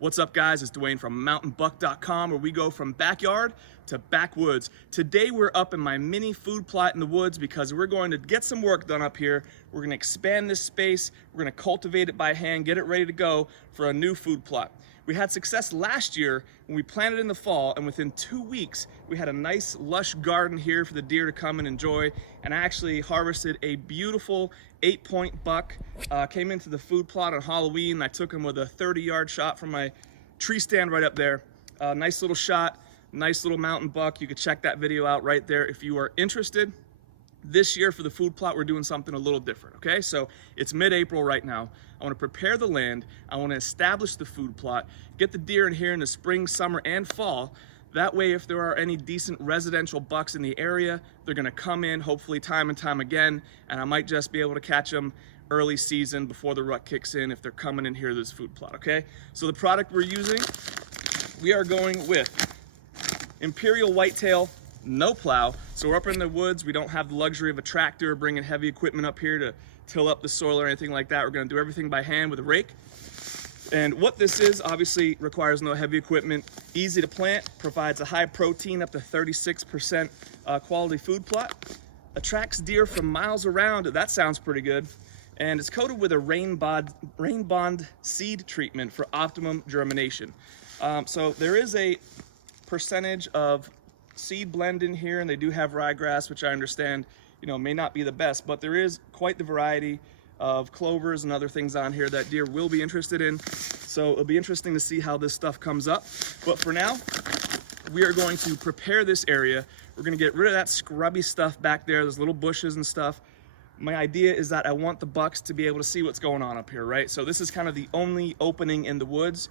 What's up, guys? It's Dwayne from mountainbuck.com, where we go from backyard to backwoods. Today we're up in my mini food plot in the woods because we're going to get some work done up here. We're going to expand this space, we're going to cultivate it by hand, get it ready to go for a new food plot. We had success last year when we planted in the fall, and within 2 weeks we had a nice lush garden here for the deer to come and enjoy. And I actually harvested a beautiful 8-point buck. Came into the food plot on Halloween. I took him with a 30-yard shot from my tree stand right up there. Nice little shot, nice little mountain buck. You could check that video out right there if you are interested. This year for the food plot, we're doing something a little different, okay? So it's mid-April right now. I want to prepare the land. I want to establish the food plot, get the deer in here in the spring, summer, and fall. That way, if there are any decent residential bucks in the area, they're going to come in, hopefully time and time again, and I might just be able to catch them early season before the rut kicks in if they're coming in here to this food plot, okay? So the product we're using, we are going with Imperial Whitetail No-Plow. So we're up in the woods. We don't have the luxury of a tractor or bringing heavy equipment up here to till up the soil or anything like that. We're going to do everything by hand with a rake. And what this is, obviously requires no heavy equipment, easy to plant, provides a high protein up to 36% quality food plot, attracts deer from miles around. That sounds pretty good. And it's coated with a rain bond seed treatment for optimum germination. So there is a percentage of seed blend in here, and they do have ryegrass, which I understand, may not be the best, but there is quite the variety of clovers and other things on here that deer will be interested in. So it'll be interesting to see how this stuff comes up. But for now, we are going to prepare this area. We're going to get rid of that scrubby stuff back there, those little bushes and stuff. My idea is that I want the bucks to be able to see what's going on up here, right? So this is kind of the only opening in the woods.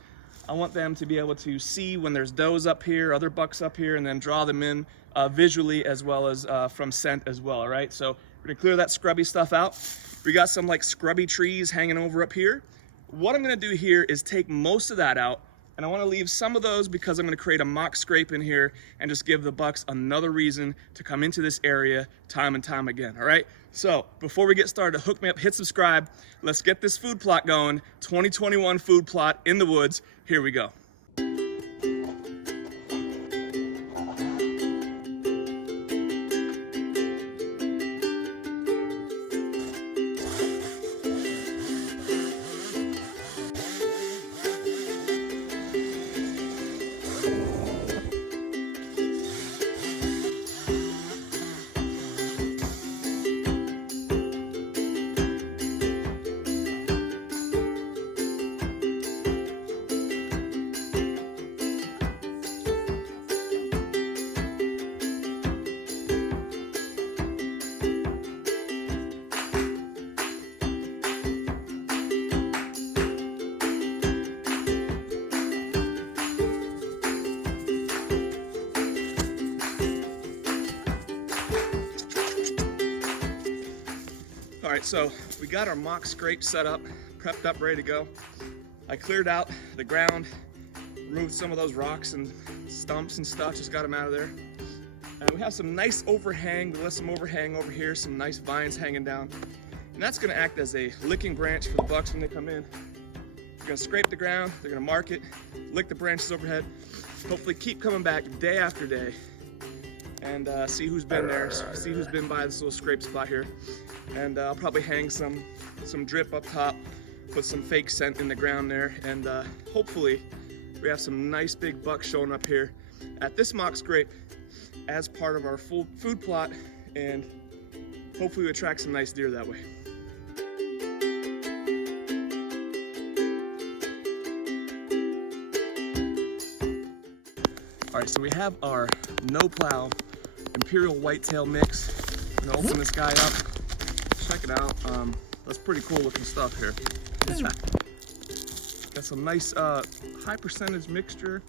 I want them to be able to see when there's does up here, other bucks up here, and then draw them in visually as well as from scent as well, all right? So we're gonna clear that scrubby stuff out. We got some like scrubby trees hanging over up here. What I'm gonna do here is take most of that out, and I wanna leave some of those because I'm gonna create a mock scrape in here and just give the bucks another reason to come into this area time and time again, all right? So before we get started, hook me up, hit subscribe. Let's get this food plot going. 2021 food plot in the woods. Here we go. All right, so we got our mock scrape set up, prepped up, ready to go. I cleared out the ground, removed some of those rocks and stumps and stuff, just got them out of there. And we have some nice overhang, we left some overhang over here, some nice vines hanging down. And that's gonna act as a licking branch for the bucks when they come in. They're gonna scrape the ground, they're gonna mark it, lick the branches overhead, hopefully keep coming back day after day and see who's been there, see who's been by this little scrape spot here. And I'll probably hang some drip up top, put some fake scent in the ground there, and hopefully we have some nice big bucks showing up here at this mock scrape as part of our full food plot, and hopefully we attract some nice deer that way. All right, so we have our No-Plow Imperial Whitetail mix. I'm gonna open this guy up. Check it out. That's pretty cool looking stuff here. Got some nice high percentage mixture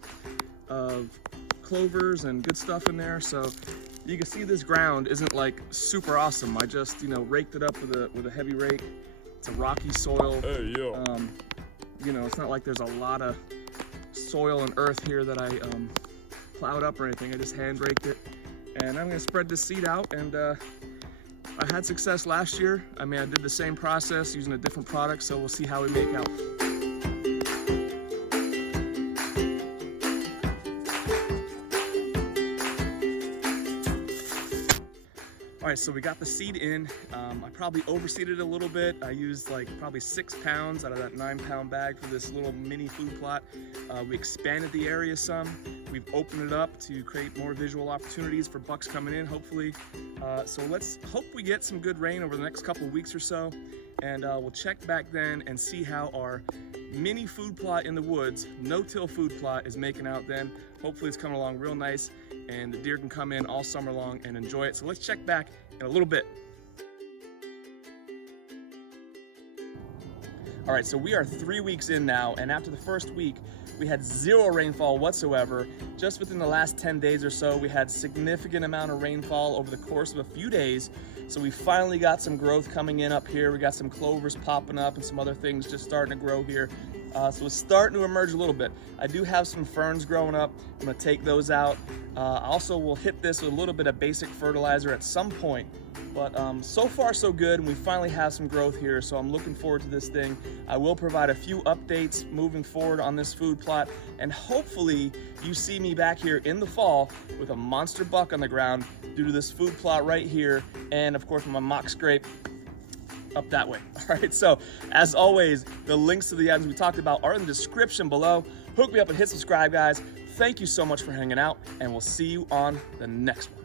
of clovers and good stuff in there. So you can see this ground isn't like super awesome. I just raked it up with a heavy rake. It's a rocky soil. Hey, yo. It's not like there's a lot of soil and earth here that I plowed up or anything. I just hand raked it, and I'm gonna spread this seed out. And I had success last year. I did the same process using a different product, so we'll see how we make out. All right, so we got the seed in. I probably overseeded a little bit. I used like probably 6 pounds out of that 9-pound bag for this little mini food plot. We expanded the area some. We've opened it up to create more visual opportunities for bucks coming in, hopefully. So let's hope we get some good rain over the next couple of weeks or so. And we'll check back then and see how our mini food plot in the woods, no-till food plot, is making out then. Hopefully it's coming along real nice and the deer can come in all summer long and enjoy it. So let's check back in a little bit. All right, so we are 3 weeks in now, and after the first week, we had 0 rainfall whatsoever. Just within the last 10 days or so, we had significant amount of rainfall over the course of a few days. So we finally got some growth coming in up here. We got some clovers popping up and some other things just starting to grow here. So it's starting to emerge a little bit. I do have some ferns growing up. I'm gonna take those out. Also, we'll hit this with a little bit of basic fertilizer at some point. But so far so good, and we finally have some growth here, so I'm looking forward to this thing. I will provide a few updates moving forward on this food plot, and hopefully you see me back here in the fall with a monster buck on the ground due to this food plot right here, and of course my mock scrape up that way. All right, so as always, the links to the items we talked about are in the description below. Hook me up and hit subscribe, guys. Thank you so much for hanging out, and we'll see you on the next one.